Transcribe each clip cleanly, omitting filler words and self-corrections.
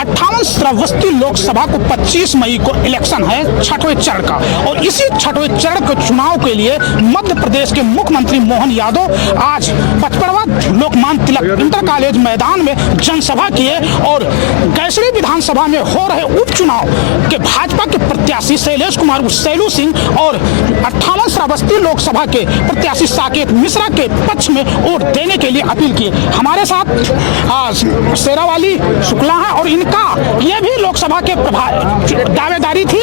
58 श्रावस्ती लोकसभा को 25 मई को इलेक्शन है, 6वें चरण का। और इसी 6वें चरण के चुनाव के लिए मध्य प्रदेश के मुख्यमंत्री मोहन यादव आज पचपड़वा लोकमान्य तिलक इंटर कॉलेज मैदान में जनसभा किए और गैसड़ी विधानसभा में हो रहे उपचुनाव के भाजपा के प्रत्याशी शैलेश कुमार सैलू सिंह और 58 श्रावस्ती लोकसभा के प्रत्याशी साकेत मिश्रा के पक्ष में वोट देने के लिए अपील की। हमारे साथ शेरावाली शुक्ला है और इनका ये भी लोकसभा के दावेदारी थी,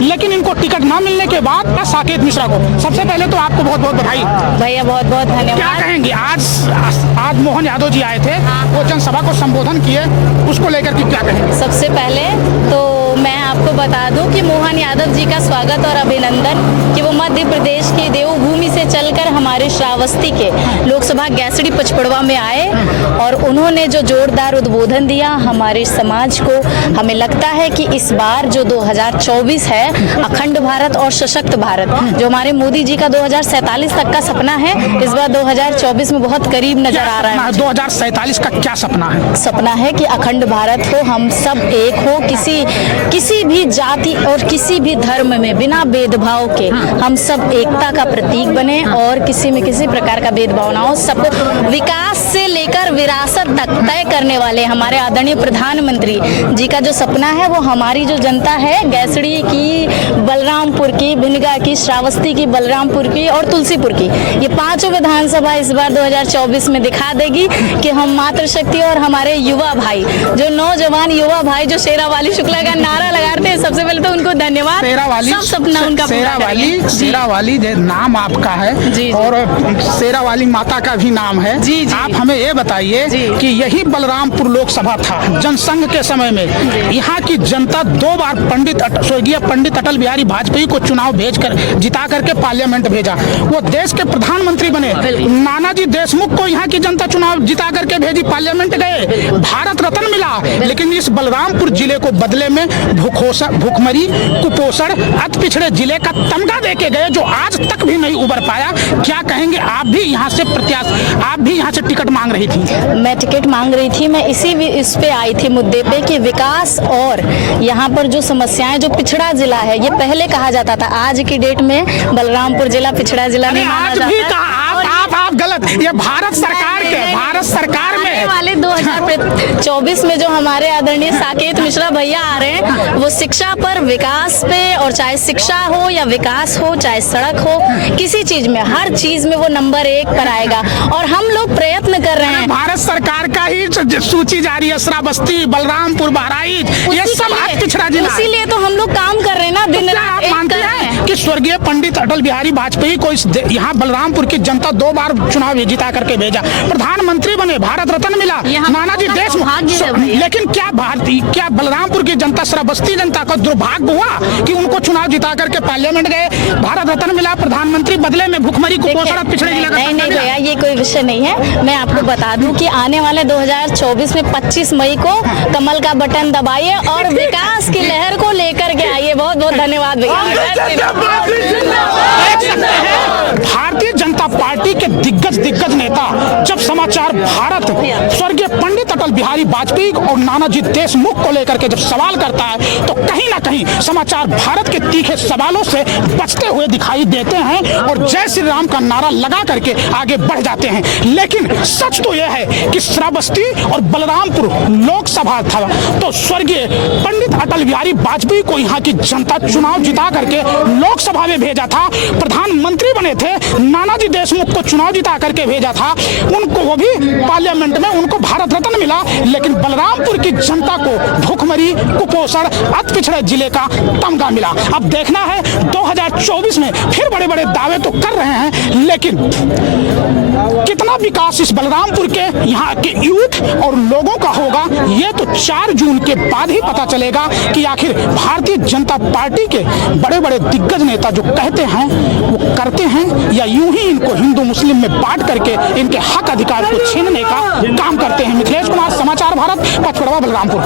लेकिन इनको टिकट न मिलने के बाद साकेत मिश्रा को। सबसे पहले तो आपको बहुत बहुत बधाई भैया, बहुत बहुत धन्यवाद। क्या कहेंगे, आज मोहन यादव जी आए थे, वो जनसभा को संबोधन किए, उसको लेकर के क्या कहेंगे? सबसे पहले तो मैं आपको बता दूं कि मोहन यादव जी का स्वागत और अभिनंदन कि वो मध्य प्रदेश की देवभूमि से चलकर हमारे श्रावस्ती के लोकसभा गैसड़ी पचपड़वा में आए और उन्होंने जो जोरदार उद्बोधन दिया हमारे समाज को। हमें लगता है कि इस बार जो 2024 है, अखंड भारत और सशक्त भारत, जो हमारे मोदी जी का 2047 तक का सपना है, इस बार 2024 में बहुत करीब नजर आ रहा है। 2047 का क्या सपना है? सपना है कि अखंड भारत हो, हम सब एक हो, किसी भी जाति और किसी भी धर्म में बिना भेदभाव के हम सब एकता का प्रतीक बने और किसी में किसी प्रकार का भेदभाव ना हो। सबको विकास से लेकर विरासत तक तय करने वाले हमारे आदरणीय प्रधानमंत्री जी का जो सपना है, वो हमारी जो जनता है गैसड़ी की, बलरामपुर की, भिनगा की, श्रावस्ती की, बलरामपुर की और तुलसीपुर की, ये पांचों विधानसभा इस बार 2024 में दिखा देगी कि हम मातृशक्ति और हमारे युवा भाई, जो नौजवान युवा भाई जो शेरावाली शुक्ला का नारा लगाते हैं, सबसे पहले तो उनको धन्यवाद। सब सपना उनका शेरावाली नाम आपका है जी, और शेरावाली माता का भी नाम है जी। आप हमें ये बताइए कि यही बलरामपुर लोकसभा था जनसंघ के समय में, यहाँ की जनता 2 बार स्वर्गीय पंडित अटल बिहारी वाजपेयी को चुनाव भेजकर जिता करके पार्लियामेंट भेजा। वो देश के प्रधानमंत्री बने। नानाजी देशमुख को यहाँ की जनता चुनाव जिता करके भेजी, पार्लियामेंट गए, भारत रत्न मिला। लेकिन इस बलरामपुर जिले को बदले में भूखमरी, कुपोषण, अति पिछड़े जिले का तमगा देके गए, जो आज तक भी नहीं उबर पाया। क्या कहेंगे, आप भी यहाँ से टिकट मांग रही थी? मैं टिकट मांग रही थी, मैं इस पे आई थी मुद्दे पे कि विकास और यहाँ पर जो समस्याएं, जो पिछड़ा जिला है, ये पहले कहा जाता था, आज की डेट में बलरामपुर जिला पिछड़ा जिला नहीं माना जाता। आप गलत, ये भारत सरकार में वाले 2024 में जो हमारे आदरणीय साकेत मिश्रा भैया आ रहे हैं, वो शिक्षा पर, विकास पे, और चाहे शिक्षा हो या विकास हो, चाहे सड़क हो, किसी चीज में, हर चीज में वो नंबर 1 पर आएगा। और हम लोग प्रयत्न कर रहे हैं। भारत सरकार का ही सूची जारी है, श्रावस्ती, बलरामपुर, बहराइच, ये सब पिछड़ा जिला, इसीलिए तो हम लोग काम कर रहे हैं ना, दिन रात एक कर रहे हैं कि स्वर्गीय पंडित अटल बिहारी वाजपेयी को यहाँ बलरामपुर की जनता 2 बार चुनाव जिता करके भेजा, प्रधानमंत्री बने, भारत रत्न मिला, नानाजी देशमुख। लेकिन क्या बलरामपुर की जनता, श्रावस्ती जनता का दुर्भाग्य हुआ कि उनको चुनाव जिता करके पार्लियामेंट गए, भारत रत्न मिला, प्रधानमंत्री बदले में भुखमरी, कुपोषण, पिछड़े जिले का? नहीं भैया, ये कोई विषय नहीं है। मैं आपको बता दूं कि आने वाले 2024 में 25 मई को कमल का बटन दबाइए और विकास की लहर को लेकर के आइए। बहुत बहुत धन्यवाद भैया। भारतीय जनता पार्टी के दिग्गज नेता जब समाचार भारत स्वर्गीय पंडित अटल बिहारी वाजपेयी और नानाजी देशमुख को लेकर के जब सवाल करता है, तो कहीं ना कहीं समाचार भारत के तीखे सवालों से बचते हुए दिखाई देते हैं और जय श्री राम का नारा लगा करके आगे बढ़ जाते हैं। लेकिन सच तो यह है कि श्रावस्ती और बलरामपुर लोकसभा था, तो स्वर्गीय पंडित अटल बिहारी वाजपेयी को यहाँ की जनता चुनाव जिता करके लोकसभा में भेजा था, प्रधानमंत्री बने थे, नानाजी देशमुख को चुनाव जिता करके भेजा था, उनको वो भी पार्लियामेंट में उनको भारत रत्न मिला। लेकिन बलरामपुर की जनता को भूखमरी, कुपोषण, अति पिछड़े जिले का तमगा मिला। अब देखना है 2024 में फिर बड़े बड़े दावे तो कर रहे हैं, लेकिन कितना विकास इस बलरामपुर के यहाँ के यूथ और लोगों का होगा, ये तो 4 जून के बाद ही पता चलेगा कि आखिर भारतीय जनता पार्टी के बड़े बड़े दिग्गज नेता जो कहते हैं वो करते हैं, या यूं ही इनको हिंदू मुस्लिम में बांट करके इनके हक अधिकार को छीनने का काम करते हैं। मिथिलेश कुमार, समाचार भारत, पचपड़वा, बलरामपुर।